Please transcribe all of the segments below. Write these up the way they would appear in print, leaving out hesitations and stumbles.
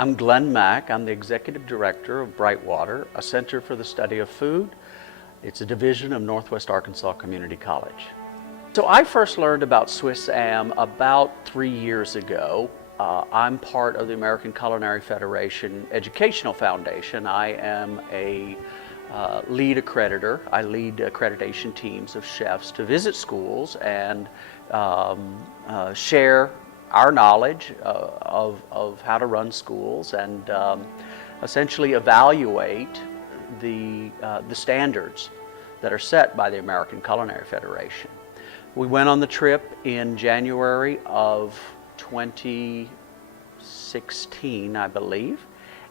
I'm Glenn Mack. I'm the executive director of Brightwater, a center for the study of food. It's a division of Northwest Arkansas Community College. So I first learned about SWISSAM about 3 years ago. I'm part of the American Culinary Federation Educational Foundation. I am a lead accreditor. I lead accreditation teams of chefs to visit schools and share our knowledge of how to run schools and essentially evaluate the standards that are set by the American Culinary Federation. We went on the trip in January of 2016, I believe,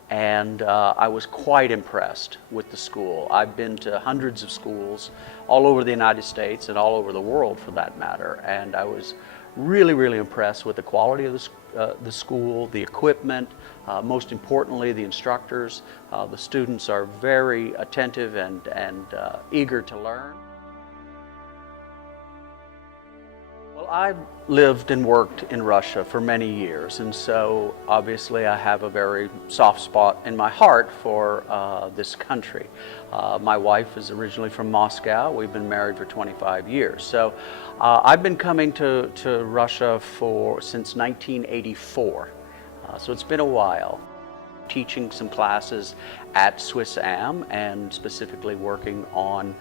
and I was quite impressed with the school. I've been to hundreds of schools all over the United States and all over the world for that matter, and I was really impressed with the quality of the school, the equipment, most importantly the instructors. The students are very attentive and eager to learn. Well, I've lived and worked in Russia for many years, and so obviously I have a very soft spot in my heart for this country. My wife is originally from Moscow. We've been married for 25 years. So I've been coming to Russia since 1984, so it's been a while. Teaching some classes at SWISSAM and specifically working on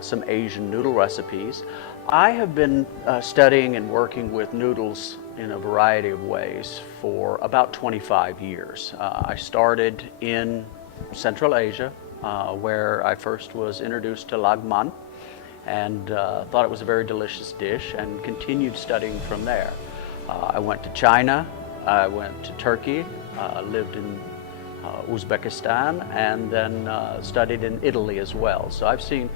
some Asian noodle recipes. I have been studying and working with noodles in a variety of ways for about 25 years. I started in Central Asia, where I first was introduced to lagman and thought it was a very delicious dish and continued studying from there. I went to China, I went to Turkey, lived in Uzbekistan, and then studied in Italy as well. So I've seen,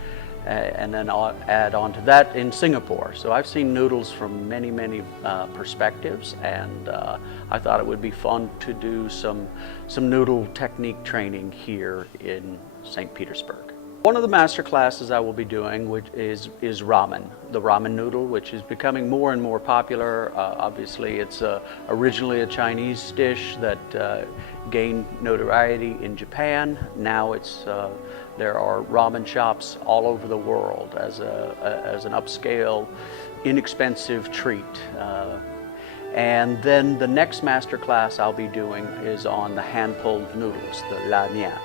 and then I'll add on to that in Singapore. So I've seen noodles from many perspectives, and I thought it would be fun to do some noodle technique training here in St. Petersburg. One of the master classes I will be doing is ramen, the ramen noodle, which is becoming more and more popular. Obviously, it's originally a Chinese dish that gained notoriety in Japan. Now there are ramen shops all over the world as an upscale, inexpensive treat. And then the next master class I'll be doing is on the hand-pulled noodles, the lamian,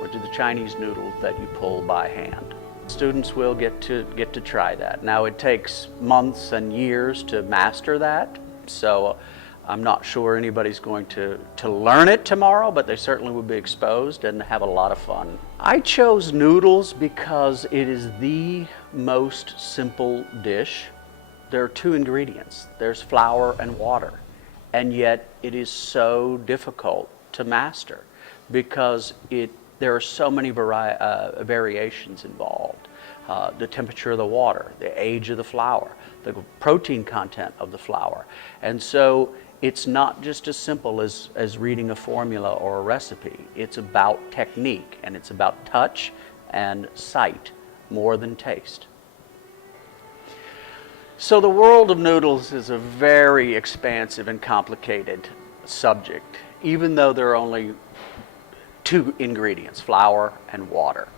which are the Chinese noodles that you pull by hand. Students will get to try that. Now it takes months and years to master that, so I'm not sure anybody's going to learn it tomorrow, but they certainly will be exposed and have a lot of fun. I chose noodles because it is the most simple dish. There are 2 ingredients. There's flour and water, and yet it is so difficult to master because there are so many variations involved. The temperature of the water, the age of the flour, the protein content of the flour. And so it's not just as simple as reading a formula or a recipe. It's about technique, and it's about touch and sight more than taste. So the world of noodles is a very expansive and complicated subject, even though there are only 2 ingredients, flour and water.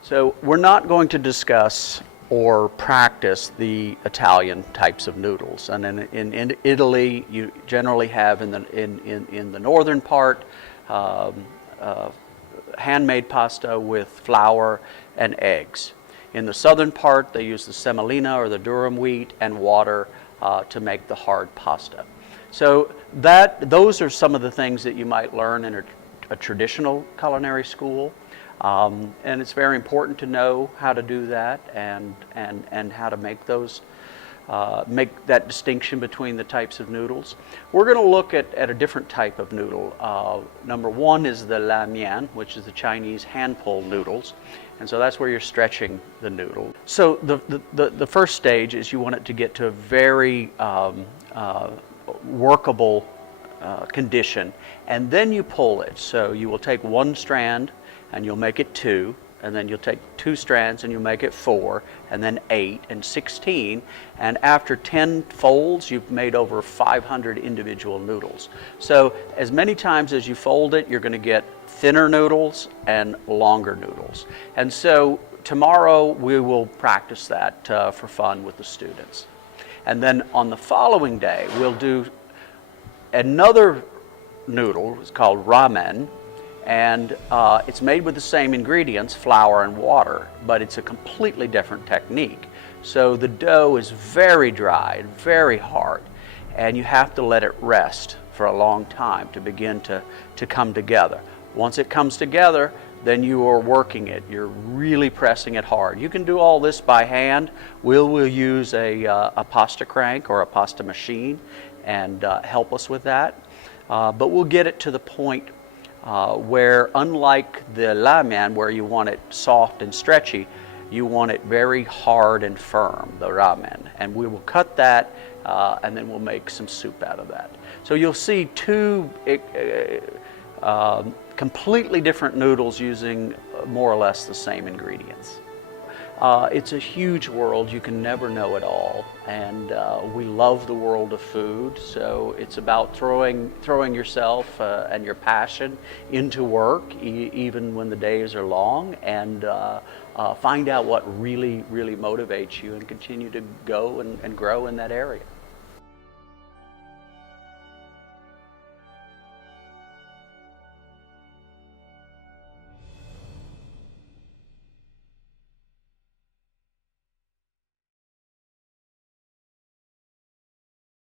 So we're not going to discuss or practice the Italian types of noodles. And in Italy, you generally have in the northern part handmade pasta with flour and eggs. In the southern part, they use the semolina or the durum wheat and water to make the hard pasta. So those are some of the things that you might learn in a traditional culinary school, and it's very important to know how to do that and how to make that distinction between the types of noodles. We're going to look at a different type of noodle. Number 1 is the lamian, which is the Chinese hand-pulled noodles, and so that's where you're stretching the noodle. So the first stage is you want it to get to a very workable condition, and then you pull it. So you will take 1 strand and you'll make it 2, and then you'll take 2 strands and you'll make it 4, and then 8 and 16, and after 10 folds you've made over 500 individual noodles. So as many times as you fold it, you're going to get thinner noodles and longer noodles. And so tomorrow we will practice that for fun with the students. And then on the following day we'll do another noodle. It's called ramen, and it's made with the same ingredients, flour and water, but it's a completely different technique. So the dough is very dry, very hard, and you have to let it rest for a long time to begin to come together. Once it comes together, then you are working it. You're really pressing it hard. You can do all this by hand. We'll use a pasta crank or a pasta machine and help us with that. But we'll get it to the point where, unlike the ramen, where you want it soft and stretchy, you want it very hard and firm, the ramen. And we will cut that and then we'll make some soup out of that. So you'll see 2 completely different noodles using more or less the same ingredients. It's a huge world. You can never know it all, and we love the world of food. So it's about throwing yourself and your passion into work, even when the days are long, and find out what really motivates you, and continue to go and grow in that area.